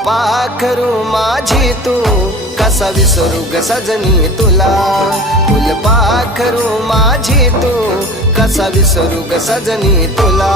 फुलपाखरू माझी तू कसा विसरू ग सजनी तुला. फुलपाखरू माझी तू कसा विसरू ग सजनी तुला.